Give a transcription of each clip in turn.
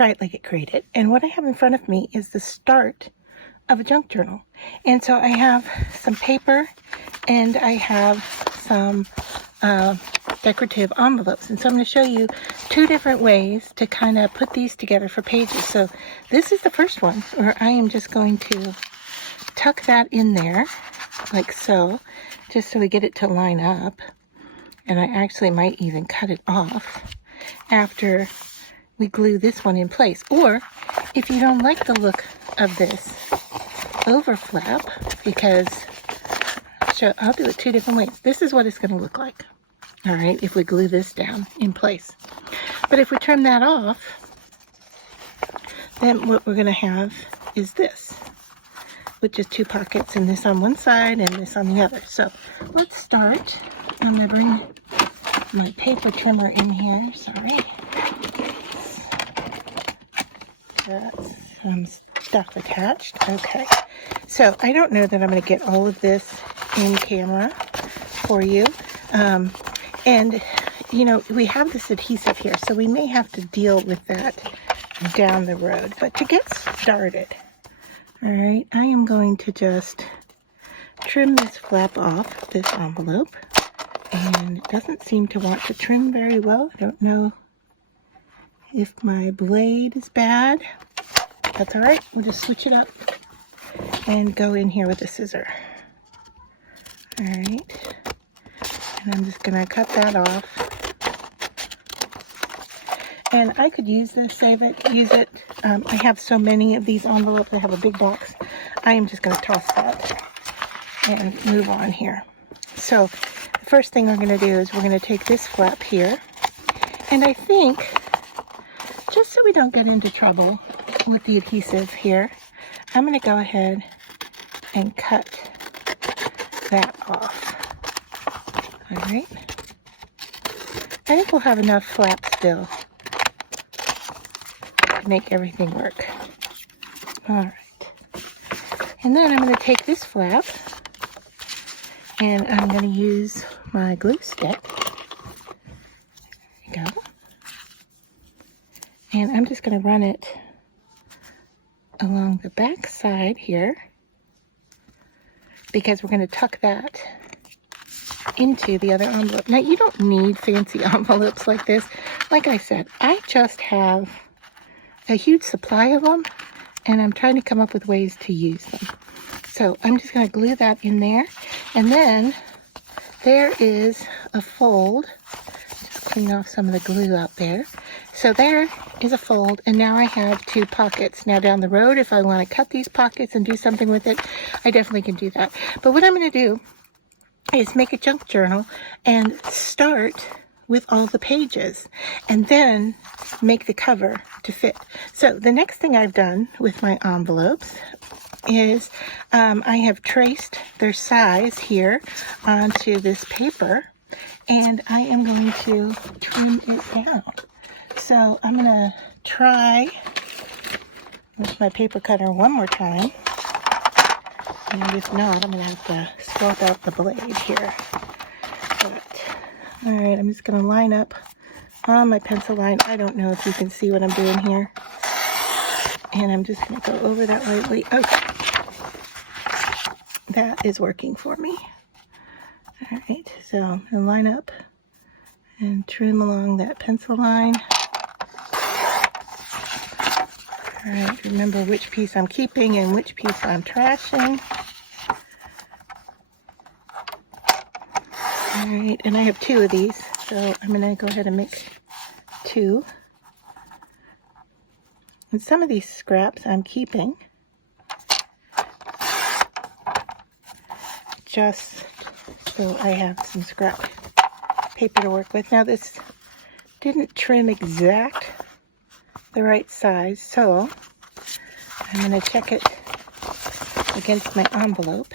try it like it created. And what I have in front of me is the start of a junk journal. And so I have some paper and I have some decorative envelopes. And so I'm going to show you two different ways to kind of put these together for pages. So this is the first one where I am just going to tuck that in there like so, just so we get it to line up. And I actually might even cut it off after we glue this one in place. Or if you don't like the look of this overflap, because I'll do it two different ways. This is what it's going to look like, all right, if we glue this down in place. But if we trim that off, then what we're going to have is this, with just two pockets, and this on one side and this on the other. So let's start. I'm going to bring my paper trimmer in here. Sorry. Got some stuff attached. Okay. So I don't know that I'm going to get all of this in camera for you. And, you know, we have this adhesive here, so we may have to deal with that down the road. But to get started, all right, I am going to just trim this flap off this envelope. And it doesn't seem to want to trim very well. I don't know if my blade is bad. That's all right. We'll just switch it up and go in here with a scissor. All right. And I'm just going to cut that off. And I could use this, save it, use it. I have so many of these envelopes. I have a big box. I am just going to toss that and move on here. So the first thing we're going to do is we're going to take this flap here. And I think, just so we don't get into trouble with the adhesive here, I'm going to go ahead and cut that off. All right. I think we'll have enough flap still to make everything work. All right. And then I'm going to take this flap and I'm going to use my glue stick. There you go. And I'm just going to run it along the back side here, because we're going to tuck that into the other envelope. Now, you don't need fancy envelopes like this. Like I said, I just have a huge supply of them, and I'm trying to come up with ways to use them. So I'm just going to glue that in there. And then there is a fold. Just clean off some of the glue out there. So there is a fold, and now I have two pockets. Now down the road, if I want to cut these pockets and do something with it, I definitely can do that. But what I'm going to do is make a junk journal and start with all the pages and then make the cover to fit. So the next thing I've done with my envelopes is I have traced their size here onto this paper, and I am going to trim it down. So I'm going to try with my paper cutter one more time. And if not, I'm going to have to swap out the blade here. But, all right, I'm just going to line up on my pencil line. I don't know if you can see what I'm doing here. And I'm just going to go over that lightly. Okay. That is working for me. All right, so I'm going to line up and trim along that pencil line. All right, remember which piece I'm keeping and which piece I'm trashing. All right, and I have two of these, so I'm going to go ahead and make two. And some of these scraps I'm keeping just so I have some scrap paper to work with. Now this didn't trim exact the right size, so I'm going to check it against my envelope.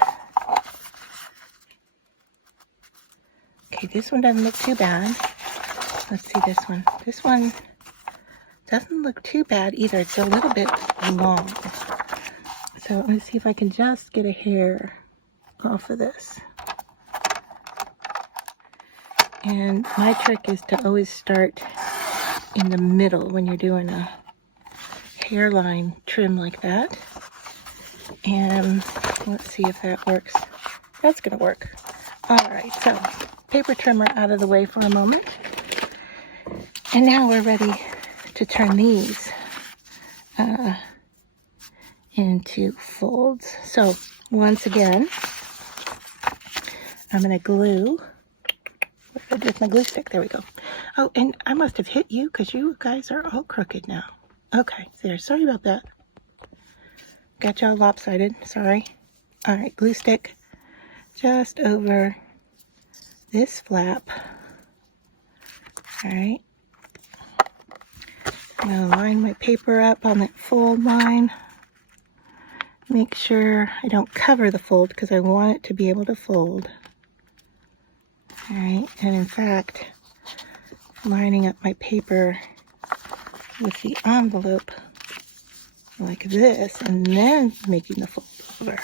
Okay, this one doesn't look too bad. Let's see this one. This one doesn't look too bad either. It's a little bit long. So let me see if I can just get a hair off of this. And my trick is to always start in the middle when you're doing a hairline trim like that. And let's see if that works. That's gonna work. All right, so paper trimmer out of the way for a moment. And now we're ready to turn these into folds. So once again, I'm gonna glue. Where did my glue stick? There we go. Oh, and I must have hit you because you guys are all crooked now. Okay, there. Sorry about that. Got y'all lopsided. Sorry. All right, glue stick just over this flap. All right. I'm gonna line my paper up on that fold line. Make sure I don't cover the fold because I want it to be able to fold. All right, and in fact, lining up my paper with the envelope like this, and then making the fold over.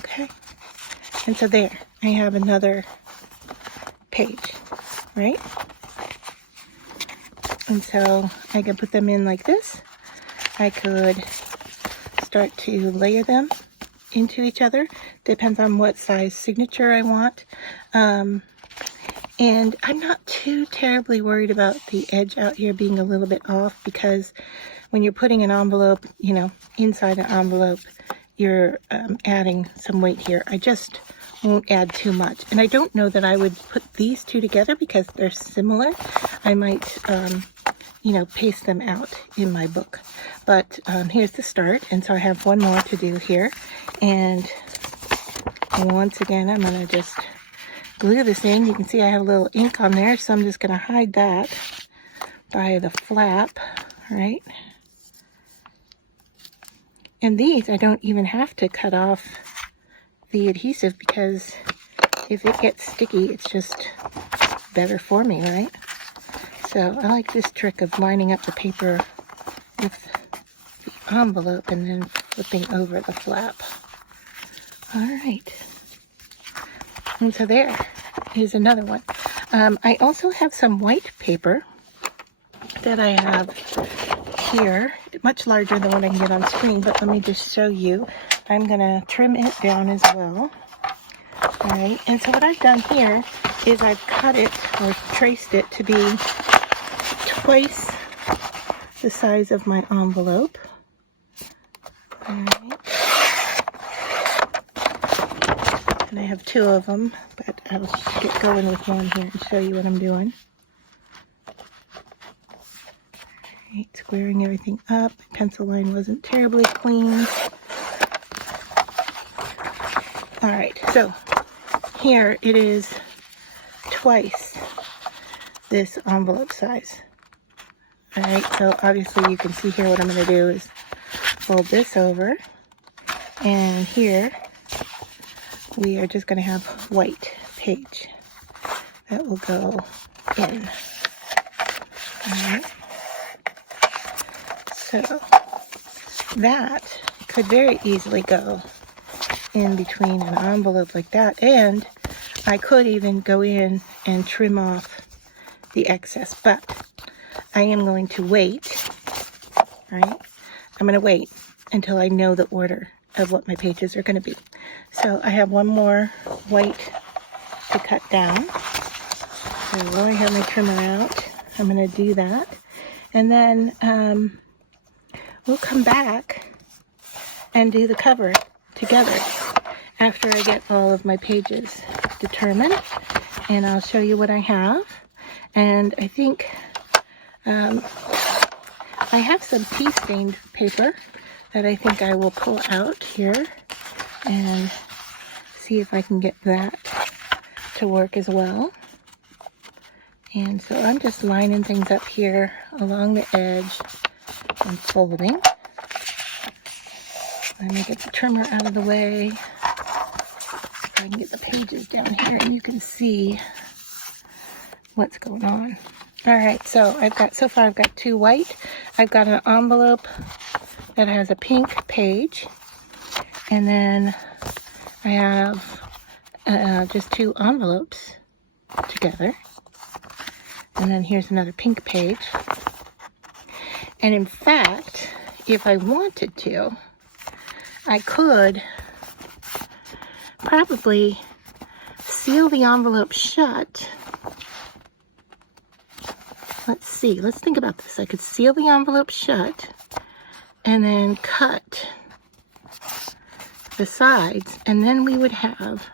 Okay, and so there, I have another page, right? And so I can put them in like this. I could start to layer them into each other. Depends on what size signature I want. And I'm not too terribly worried about the edge out here being a little bit off, because when you're putting an envelope, you know, inside an envelope, you're adding some weight here. I just won't add too much. And I don't know that I would put these two together because they're similar. I might, you know, paste them out in my book. But here's the start. And so I have one more to do here. And once again, I'm going to just glue this in. You can see I have a little ink on there, so I'm just going to hide that by the flap, right? And these, I don't even have to cut off the adhesive, because if it gets sticky, it's just better for me, right? So I like this trick of lining up the paper with the envelope and then flipping over the flap. All right. And so there is another one. I also have some white paper that I have here, much larger than what I can get on screen, but let me just show you. I'm gonna trim it down as well. All right, and so what I've done here is I've cut it or traced it to be twice the size of my envelope. All right. And I have two of them, but I'll get going with one here and show you what I'm doing. Right, squaring everything up. My pencil line wasn't terribly clean. All right, so here it is twice this envelope size. All right, so obviously you can see here what I'm going to do is fold this over, and here we are just going to have white page that will go in. All right. So that could very easily go in between an envelope like that, and I could even go in and trim off the excess, but I am going to wait, right? I'm going to wait until I know the order of what my pages are going to be. So I have one more white to cut down. So while I have my trimmer out, I'm going to do that. And then we'll come back and do the cover together after I get all of my pages determined. And I'll show you what I have. And I think I have some tea stained paper that I think I will pull out here and see if I can get that to work as well. And so I'm just lining things up here along the edge and folding. Let me get the trimmer out of the way so I can get the pages down here and you can see what's going on. All right, so so far I've got two white. I've got an envelope that has a pink page, and then I have just two envelopes together. And then here's another pink page. And in fact, if I wanted to, I could probably seal the envelope shut. Let's see, let's think about this. I could seal the envelope shut and then cut the sides, and then we would have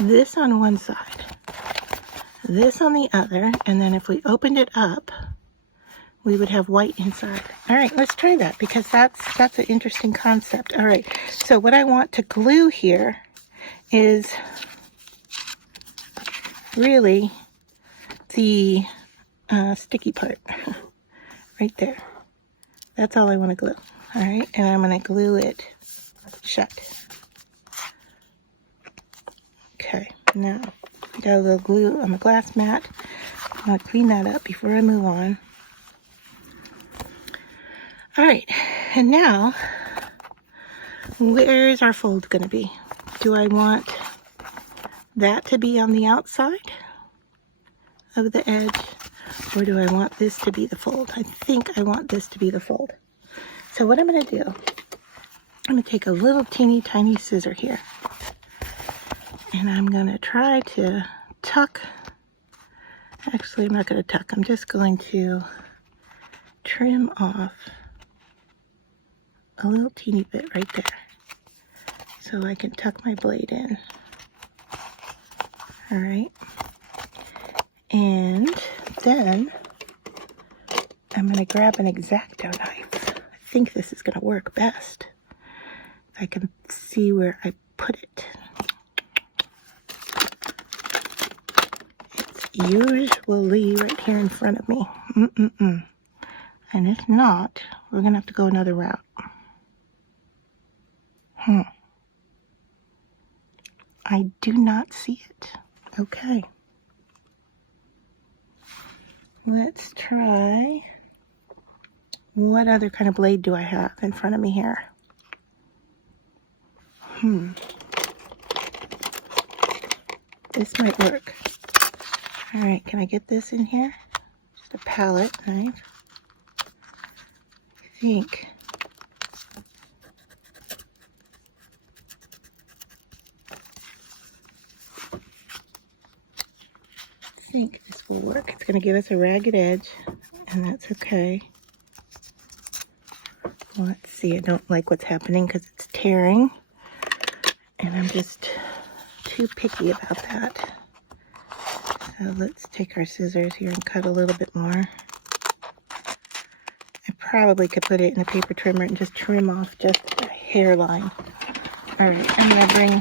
this on one side, this on the other, and then if we opened it up, we would have white inside. All right, let's try that, because that's an interesting concept. All right, so what I want to glue here is really the sticky part right there. That's all I want to glue. All right, and I'm going to glue it shut. Okay, now I got a little glue on the glass mat. I'm going to clean that up before I move on. All right, and now where's our fold going to be? Do I want that to be on the outside of the edge, or do I want this to be the fold? I think I want this to be the fold. So what I'm going to do, I'm going to take a little teeny tiny scissor here, and I'm going to try to tuck. Actually, I'm not going to tuck. I'm just going to trim off a little teeny bit right there, so I can tuck my blade in. All right. And then I'm going to grab an X-Acto knife. I think this is going to work best. I can see where I put it. It's usually right here in front of me. And if not, we're going to have to go another route. I do not see it. Okay. Let's try, what other kind of blade do I have in front of me here? This might work. All right, can I get this in here? Just a palette knife. I think this will work. It's going to give us a ragged edge, and that's okay. Let's see, I don't like what's happening because it's tearing, and I'm just too picky about that. So let's take our scissors here and cut a little bit more. I probably could put it in a paper trimmer and just trim off just a hairline. All right, I'm going to bring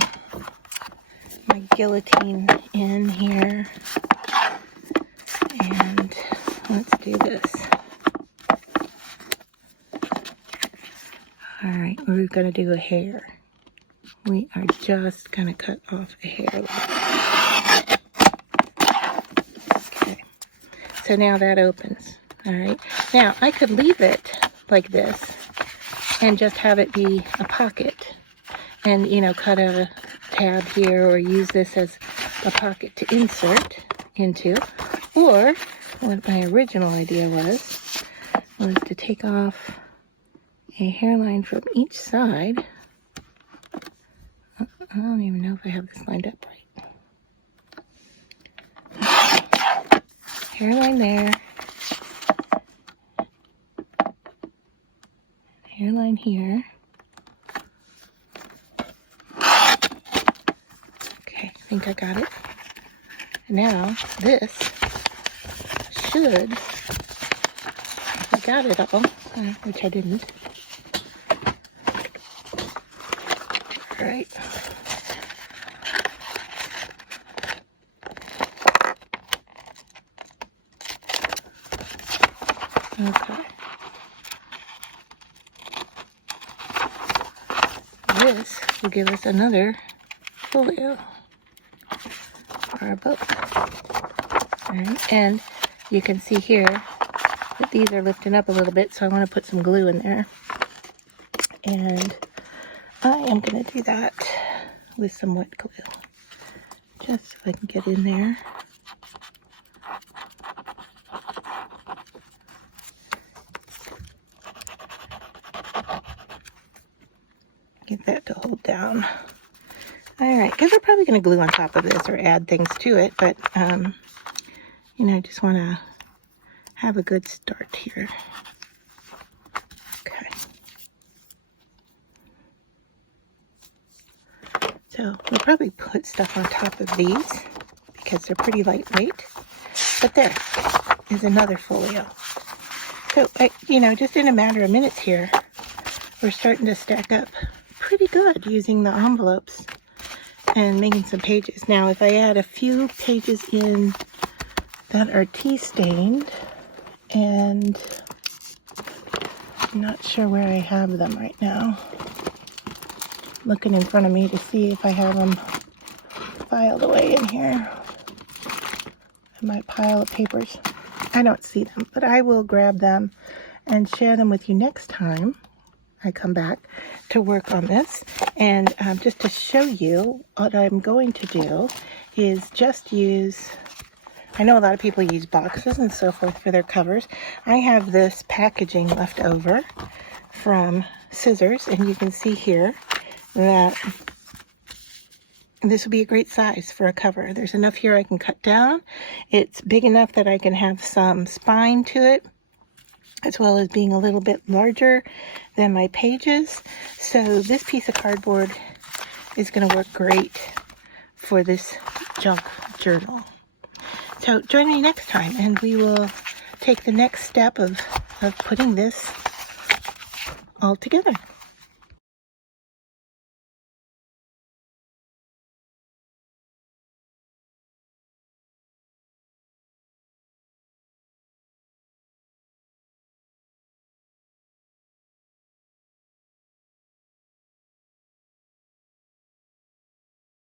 my guillotine in here. And let's do this. All right, we're going to do a hair. We are just going to cut off a hairline. Okay, so now that opens. All right, now I could leave it like this and just have it be a pocket, and cut a tab here, or use this as a pocket to insert into. Or what my original idea was to take off a hairline from each side. I don't even know if I have this lined up right. Hairline there. Hairline here. Okay, I think I got it. Now this should, if I got it all, which I didn't. All right. Okay. This will give us another folio for our book. All right, and you can see here that these are lifting up a little bit, so I want to put some glue in there. And I am going to do that with some wet glue, just so I can get in there. Get that to hold down. All right, because we're probably going to glue on top of this or add things to it, but, you know, I just want to have a good start here. Okay. So we'll probably put stuff on top of these because they're pretty lightweight. But there is another folio. So, you know, just in a matter of minutes here, we're starting to stack up pretty good using the envelopes and making some pages. Now, if I add a few pages in that are tea stained, and I'm not sure where I have them right now. Looking in front of me to see if I have them filed away in here. In my pile of papers. I don't see them, but I will grab them and share them with you next time I come back to work on this. And just to show you, what I'm going to do is just use, I know a lot of people use boxes and so forth for their covers. I have this packaging left over from scissors, and you can see here that this would be a great size for a cover. There's enough here I can cut down. It's big enough that I can have some spine to it, as well as being a little bit larger than my pages. So this piece of cardboard is going to work great for this junk journal. So join me next time, and we will take the next step of putting this all together.